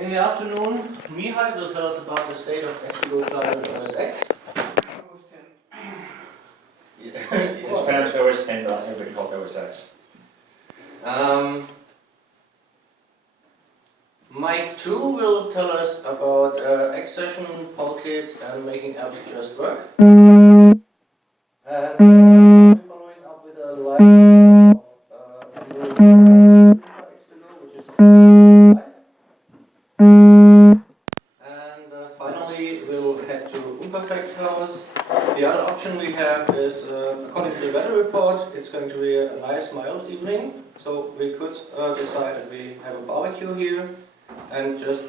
In the afternoon, Mihai will tell us about the state of X2GO-GATHERING OS X. It's Spanish OS 10, but everybody calls it OS X. Mike 2 will tell us about X-Session, Polkit, and making apps just work. And we'll be following up with a live which is and finally, we'll head to Imperfect House. The other option we have is, according to the weather report, it's going to be a nice mild evening. So we could decide that we have a barbecue here and just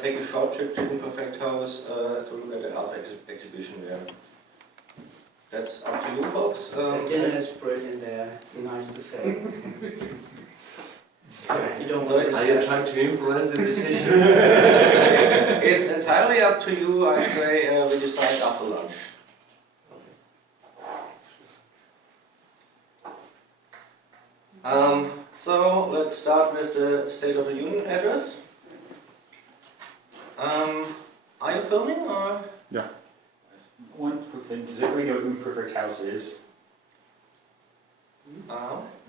take a short trip to Imperfect House to look at the art exhibition there. That's up to you folks. The dinner is brilliant there. It's a nice buffet. You don't want Are you trying to influence the decision? It's entirely up to you. I'd say we decide after lunch. So let's start with the State of the Union address. Are you filming or? Yeah. One quick thing, does everybody know what Imperfect House is?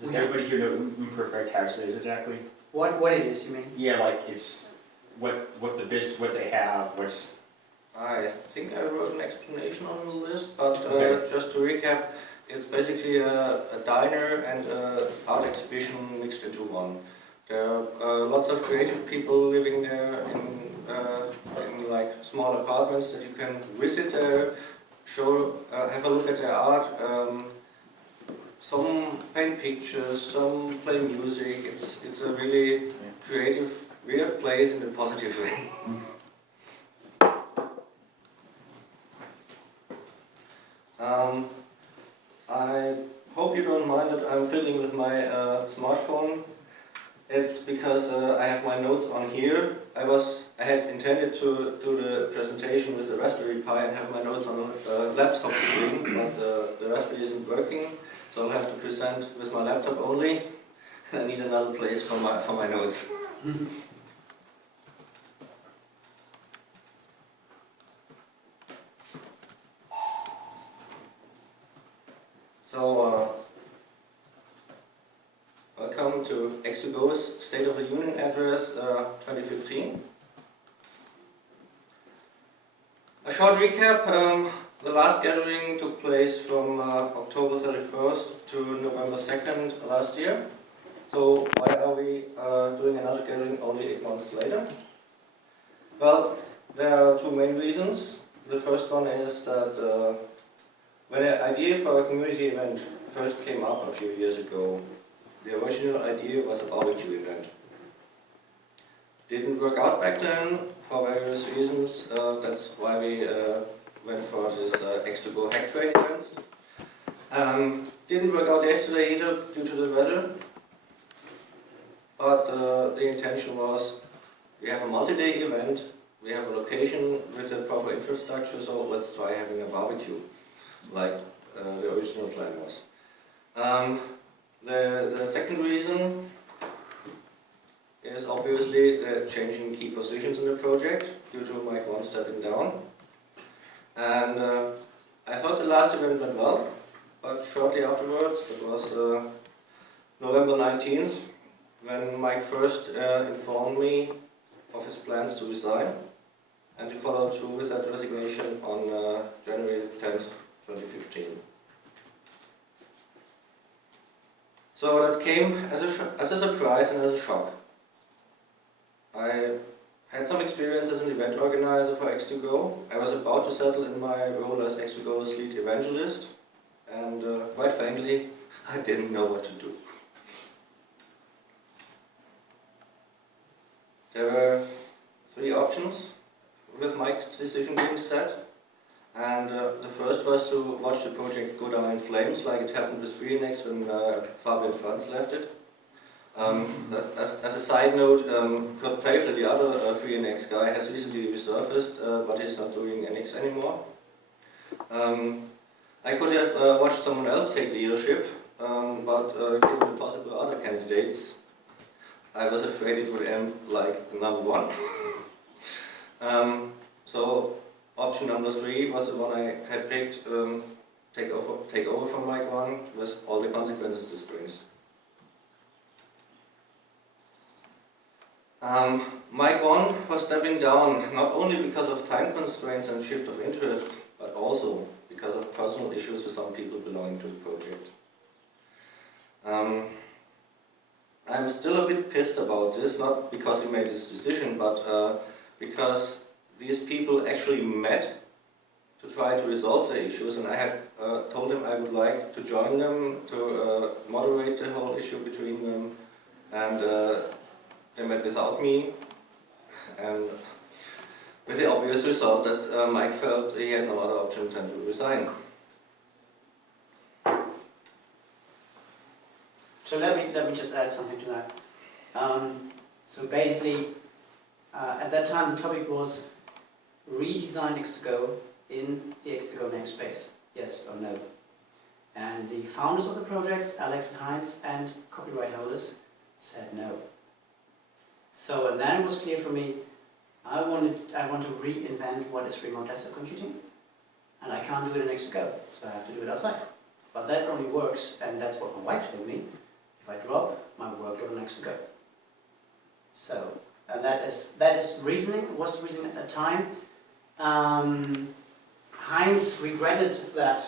Does everybody here know what Imperfect House is exactly? What it is, you mean? Yeah, like it's what they have, what's... I think I wrote an explanation on the list, but Okay. just to recap, it's basically a diner and an art exhibition mixed into one. There are lots of creative people living there in like small apartments that you can visit there, have a look at their art. Some paint pictures, some play music. It's a really creative, weird place in a positive way. I hope you don't mind that I'm filming with my smartphone. It's because I have my notes on here. I had intended to do the presentation with the Raspberry Pi and have my notes on a laptop screen, but the Raspberry isn't working, so I'll have to present with my laptop only. I need another place for my notes. So, welcome to X2Go's State of the Union address 2015. A short recap, the last gathering took place from October 31st to November 2nd last year. So why are we doing another gathering only 8 months later? Well, there are two main reasons. The first one is that when an idea for a community event first came up a few years ago, the original idea was a barbecue event. Didn't work out back then for various reasons. That's why we went for this X2Go hack train events. Didn't work out yesterday either due to the weather. But the intention was, we have a multi-day event, we have a location with the proper infrastructure, so let's try having a barbecue, like the original plan was. The second reason is obviously the changing key positions in the project due to Mike 1 stepping down. And I thought the last event went well, but shortly afterwards, it was November 19th, when Mike first informed me of his plans to resign, and he followed through with that resignation on January 10th, 2015. So that came as a surprise and as a shock. I had some experience as an event organizer for X2Go. I was about to settle in my role as X2Go's lead evangelist, and quite frankly, I didn't know what to do. There were 3 options with Mike's decision being set, and the first was to watch the project go down in flames, like it happened with FreeNX when Fabian Franz left it. As a side note, Kurt Pfeiffer, the other FreeNX guy, has recently resurfaced, but he's not doing NX anymore. I could have watched someone else take leadership, but given the possible other candidates, I was afraid it would end like number 1. So option number 3 was the one I had picked, take over from Mike 1 with all the consequences this brings. Mike 1 was stepping down not only because of time constraints and shift of interest, but also because of personal issues with some people belonging to the project. I'm still a bit pissed about this, not because he made this decision, but because these people actually met to try to resolve the issues, and I had told him I would like to join them to moderate the whole issue between them, and they met without me, and with the obvious result that Mike felt he had no other option than to resign. So let me just add something to that. So basically, at that time the topic was redesign X2Go in the X2Go namespace, yes or no. And the founders of the projects, Alex and Heinz, and copyright holders said no. So and then it was clear for me, I want to reinvent what is remote desktop computing, and I can't do it in X2Go, so I have to do it outside. But that only works, and that's what my wife told me, if I drop my workload on X2Go. So, and that is reasoning, was reasoning at that time. Heinz regretted that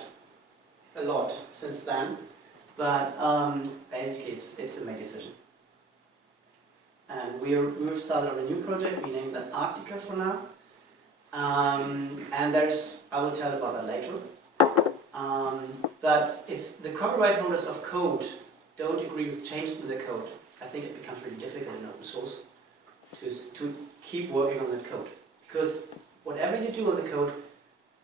a lot since then, but basically it's a main decision. And we've started on a new project, we named that Arctica for now. And I will tell about that later. But if the copyright holders of code don't agree with changes in the code, I think it becomes really difficult in open source to keep working on that code. Because whatever you do on the code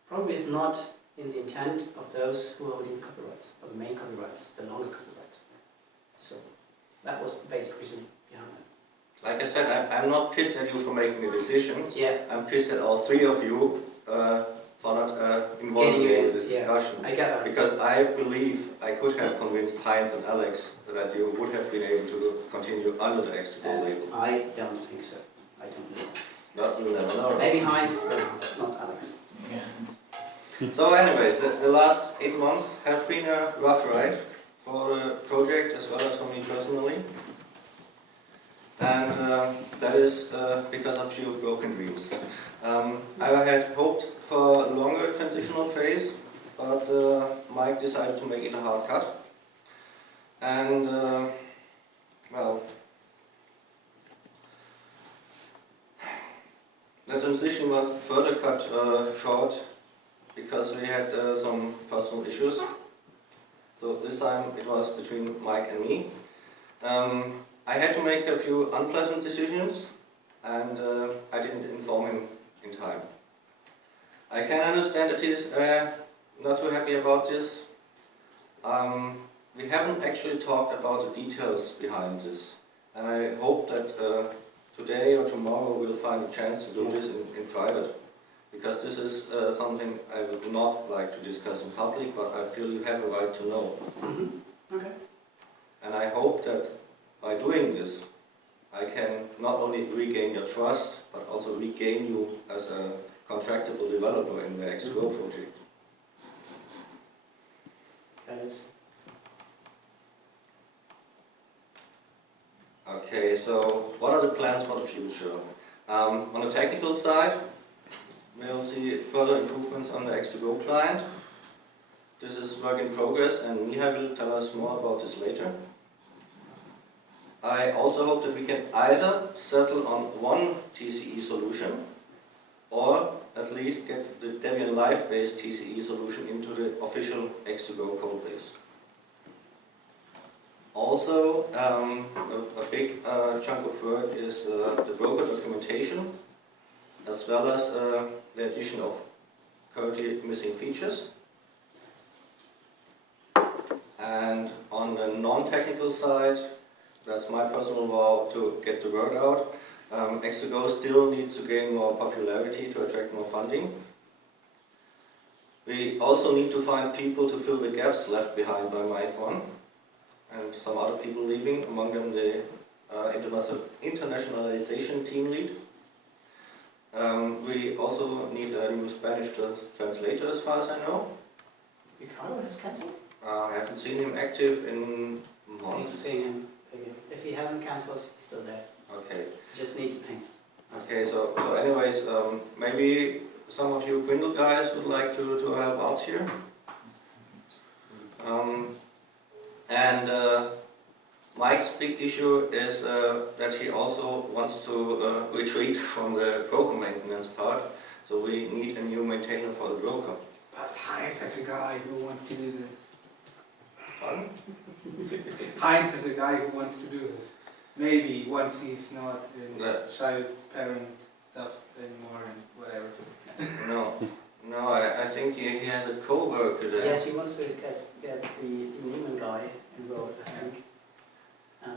probably is not in the intent of those who are holding the copyrights, or the main copyrights, the longer copyrights. So that was the basic reason behind that. Like I said, I'm not pissed at you for making a decision. Yeah. I'm pissed at all 3 of you for not involving me in this discussion. I get that. Because I believe I could have convinced Heinz and Alex that you would have been able to continue under the X2Go label. I don't think so. I don't know. But you'll never know. Maybe Heinz, but not Alex. So anyways, the last 8 months have been a rough ride for the project as well as for me personally. And that is because of few broken dreams. I had hoped for a longer transitional phase, but Mike decided to make it a hard cut. And well, the transition was further cut short because we had some personal issues. So this time it was between Mike and me. I had to make a few unpleasant decisions, and I didn't inform him in time. I can understand that he's not too happy about this. We haven't actually talked about the details behind this, and I hope that today or tomorrow we'll find a chance to do this in private, because this is something I would not like to discuss in public, but I feel you have a right to know. Mm-hmm. Okay. And I hope that by doing this, I can not only regain your trust, but also regain you as a contractable developer in the X2Go project. That is. Okay, so what are the plans for the future? On the technical side, we'll see further improvements on the X2Go client. This is work in progress, and Mihai will tell us more about this later. I also hope that we can either settle on one TCE solution, or at least get the Debian Live-based TCE solution into the official X2Go codebase. Also, a big chunk of work is the broker documentation, as well as the addition of currently missing features. And on the non-technical side, that's my personal vow to get the word out. X2Go still needs to gain more popularity to attract more funding. We also need to find people to fill the gaps left behind by Mike 1 and some other people leaving, among them the internationalization team lead. new Spanish translator as far as I know. Ricardo has cancelled? I haven't seen him active in months. Ping him. If he hasn't cancelled, he's still there. Okay. Just needs a ping. Okay, so anyways, maybe some of you Grindel guys would like to help out here. Mike's big issue is that he also wants to retreat from the broker maintenance part, so we need a new maintainer for the broker. But Heinz is a guy who wants to do this. Pardon? Heinz is a guy who wants to do this. Maybe once he's not in child parent stuff anymore and whatever. No, I think he has a co-worker there. Yes, he wants to get the Neiman guy enrolled, I think.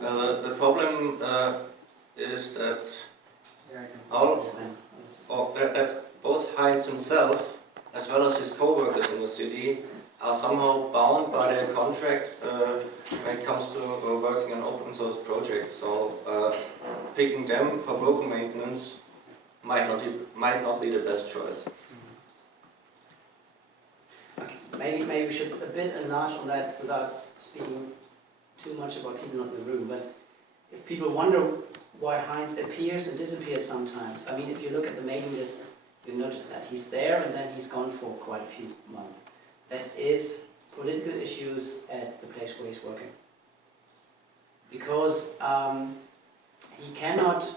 The problem is that Yeah, I can that both Heinz himself as well as his co-workers in the city are somehow bound by their contract when it comes to working on open source projects. So picking them for broker maintenance might not be the best choice. Maybe we should a bit enlarge on that without speaking too much about people not in the room. But if people wonder why Heinz appears and disappears sometimes, I mean, if you look at the mailing list, you'll notice that he's there and then he's gone for quite a few months. That is political issues at the place where he's working. Because he cannot,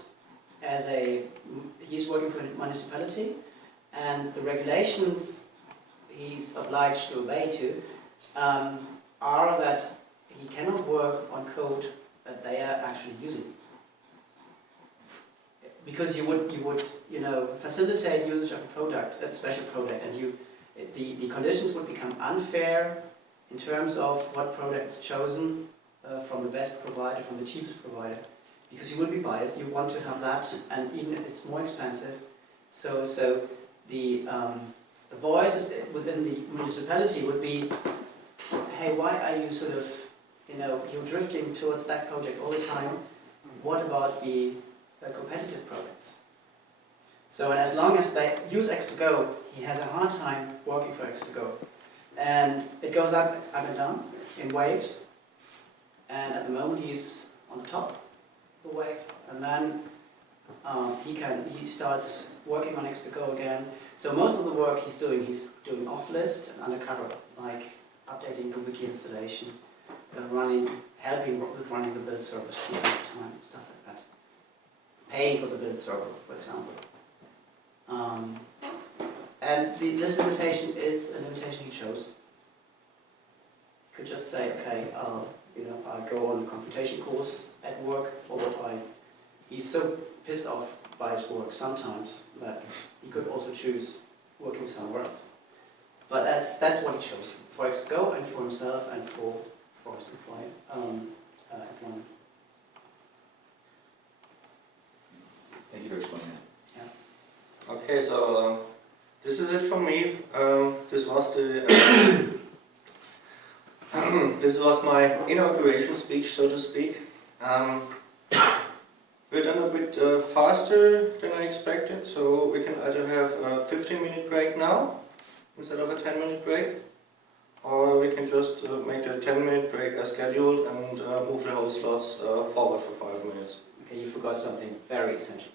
he's working for a municipality, and the regulations he's obliged to obey to are that he cannot work on code that they are actually using. Because you would facilitate usage of a product, a special product, and the conditions would become unfair in terms of what product is chosen from the best provider, from the cheapest provider. Because you will be biased, you want to have that, and even if it's more expensive. So the voices within the municipality would be, hey, why are you sort of, you're drifting towards that project all the time? What about the competitive products? So, and as long as they use X2Go, he has a hard time working for X2Go. And it goes up and down in waves. And at the moment he's on the top of the wave. And then he starts working on X2Go again. So most of the work he's doing off-list and undercover, like updating the wiki installation, helping with running the build server time, stuff like that. Paying for the build server, for example. And this limitation is a limitation he chose. He could just say, okay, I go on a confrontation course at work, or he's so pissed off by his work sometimes that he could also choose working somewhere else. But that's what he chose for X2Go and for himself and for his employment. Thank you for explaining that. Okay, so this is it from me. This was this was my inauguration speech, so to speak. We're done a bit faster than I expected, so we can either have a 15-minute break now instead of a 10-minute break, or we can just make the 10-minute break as scheduled and move the whole slots forward for 5 minutes. Okay, you forgot something very essential.